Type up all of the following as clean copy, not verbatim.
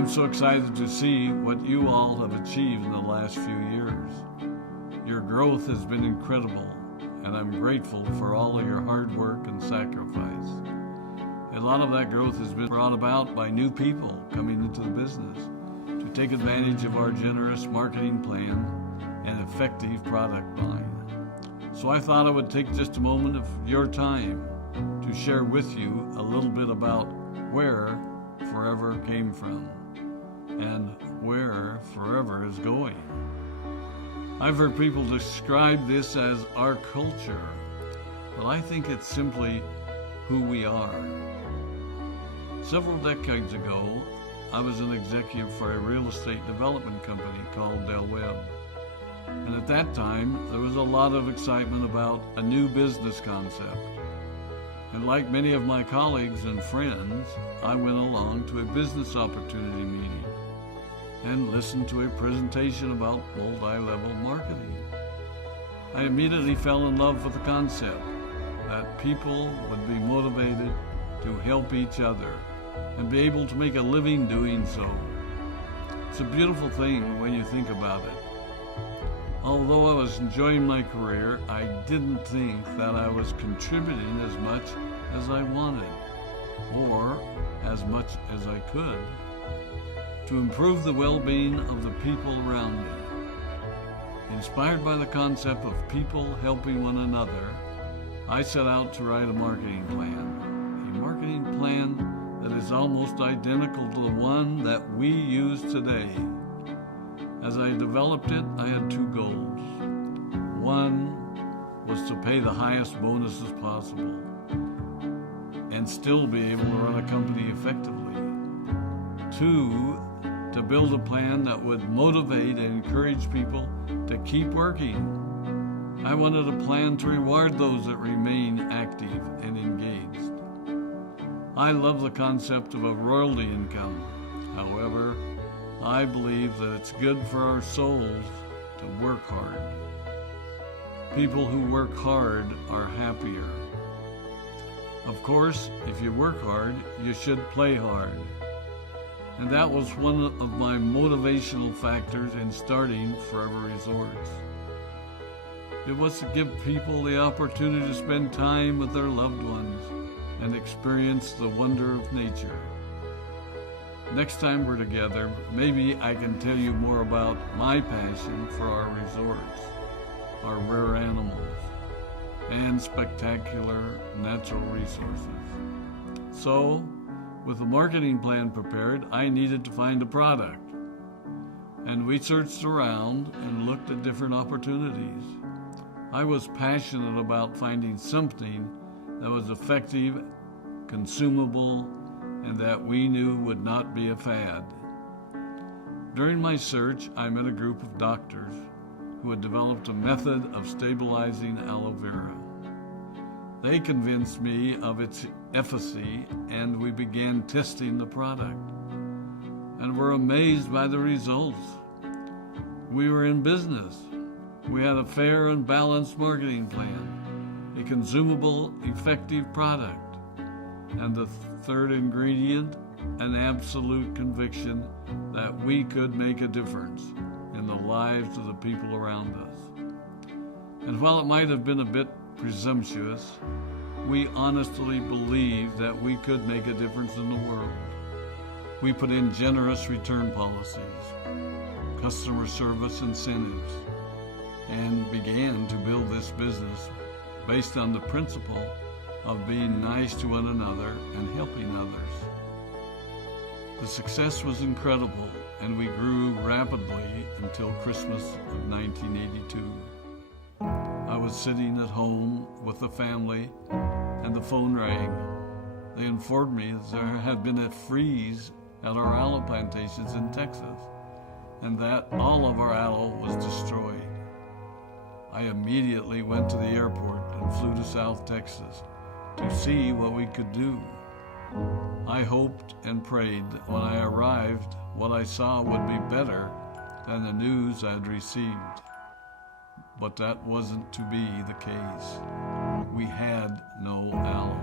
I'm so excited to see what you all have achieved in the last few years. Your growth has been incredible, and I'm grateful for all of your hard work and sacrifice. A lot of that growth has been brought about by new people coming into the business to take advantage of our generous marketing plan and effective product line. So I thought I would take just a moment of your time to share with you a little bit about where Forever came from and where Forever is going. I've heard people describe this as our culture, but I think it's simply who we are. Several decades ago, I was an executive for a real estate development company called Del Webb. And at that time, there was a lot of excitement about a new business concept. And like many of my colleagues and friends, I went along to a business opportunity meeting and listened to a presentation about multi-level marketing. I immediately fell in love with the concept that people would be motivated to help each other and be able to make a living doing so. It's a beautiful thing when you think about it. Although I was enjoying my career, I didn't think that I was contributing as much as I wanted, or as much as I could, to improve the well-being of the people around me. Inspired by the concept of people helping one another, I set out to write a marketing plan that is almost identical to the one that we use today. As I developed it, I had two goals. One was to pay the highest bonuses possible and still be able to run a company effectively. Two, to build a plan that would motivate and encourage people to keep working. I wanted a plan to reward those that remain active and engaged. I love the concept of a royalty income. However, I believe that it's good for our souls to work hard. People who work hard are happier. Of course, if you work hard, you should play hard. And that was one of my motivational factors in starting Forever Resorts. It was to give people the opportunity to spend time with their loved ones and experience the wonder of nature. Next time we're together, maybe I can tell you more about my passion for our resorts, our rare animals, and spectacular natural resources. So, with the marketing plan prepared, I needed to find a product. And we searched around and looked at different opportunities. I was passionate about finding something that was effective, consumable, and that we knew would not be a fad. During my search, I met a group of doctors who had developed a method of stabilizing aloe vera. They convinced me of its efficacy, and we began testing the product, and were amazed by the results. We were in business. We had a fair and balanced marketing plan, a consumable, effective product, and the third ingredient, an absolute conviction that we could make a difference in the lives of the people around us. And while it might have been a bit presumptuous, we honestly believed that we could make a difference in the world. We put in generous return policies, customer service incentives, and began to build this business based on the principle of being nice to one another and helping others. The success was incredible, and we grew rapidly until Christmas of 1982. I was sitting at home with the family, and the phone rang. They informed me that there had been a freeze at our aloe plantations in Texas, and that all of our aloe was destroyed. I immediately went to the airport and flew to South Texas to see what we could do. I hoped and prayed that when I arrived, what I saw would be better than the news I'd received. But that wasn't to be the case. We had no aloe,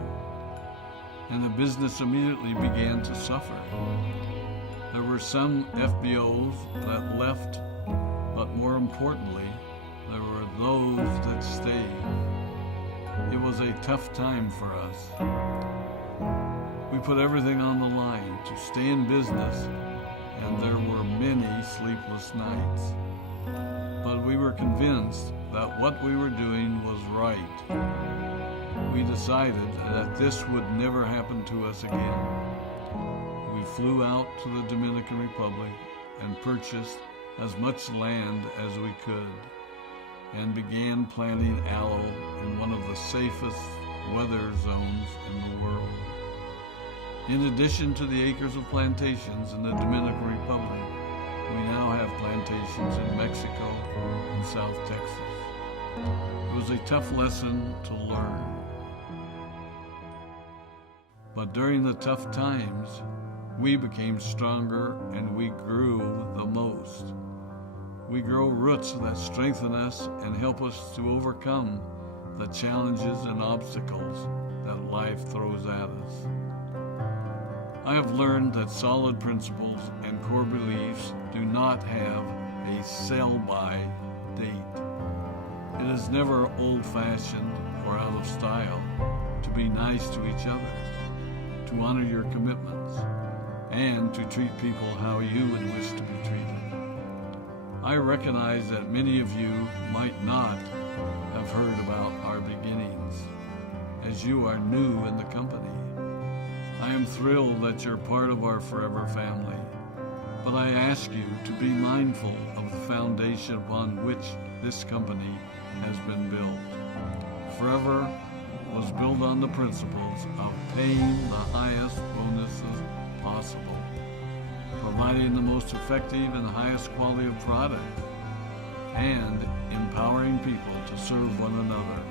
and the business immediately began to suffer. There were some FBOs that left, but more importantly, there were those that stayed. It was a tough time for us. We put everything on the line to stay in business, and there were many sleepless nights. But we were convinced that what we were doing was right. We decided that this would never happen to us again. We flew out to the Dominican Republic and purchased as much land as we could, and began planting aloe in one of the safest weather zones in the world. In addition to the acres of plantations in the Dominican Republic, we now have plantations in Mexico and South Texas. It was a tough lesson to learn. But during the tough times, we became stronger and we grew the most. We grow roots that strengthen us and help us to overcome the challenges and obstacles that life throws at us. I have learned that solid principles and core beliefs do not have a sell-by date. It is never old-fashioned or out of style to be nice to each other, to honor your commitments, and to treat people how you would wish to be treated. I recognize that many of you might not have heard about our beginnings, as you are new in the company. I am thrilled that you're part of our Forever family, but I ask you to be mindful of the foundation upon which this company has been built. Forever was built on the principles of paying the highest bonuses possible, providing the most effective and highest quality of product, and empowering people to serve one another.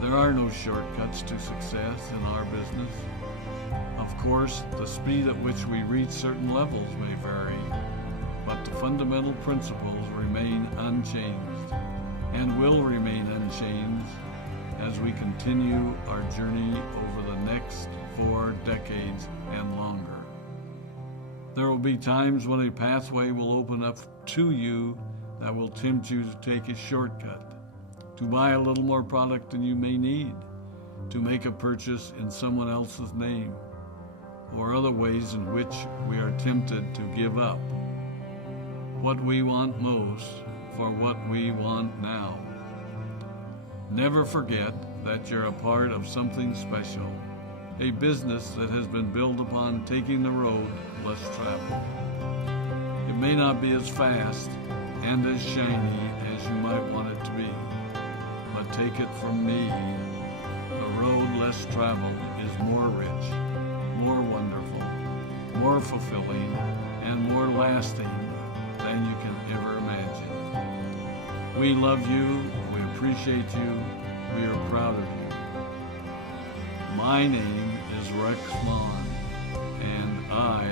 There are no shortcuts to success in our business. Of course, the speed at which we reach certain levels may vary, but the fundamental principles remain unchanged and will remain unchanged as we continue our journey over the next 4 decades and longer. There will be times when a pathway will open up to you that will tempt you to take a shortcut, to buy a little more product than you may need, to make a purchase in someone else's name, or other ways in which we are tempted to give up what we want most for what we want now. Never forget that you're a part of something special, a business that has been built upon taking the road less traveled. It may not be as fast and as shiny as you might want it to be, but take it from me, the road less traveled is more rich, more wonderful, more fulfilling, and more lasting than you can ever imagine. We love you, we appreciate you, we are proud of you. My name is Rex Mon, and I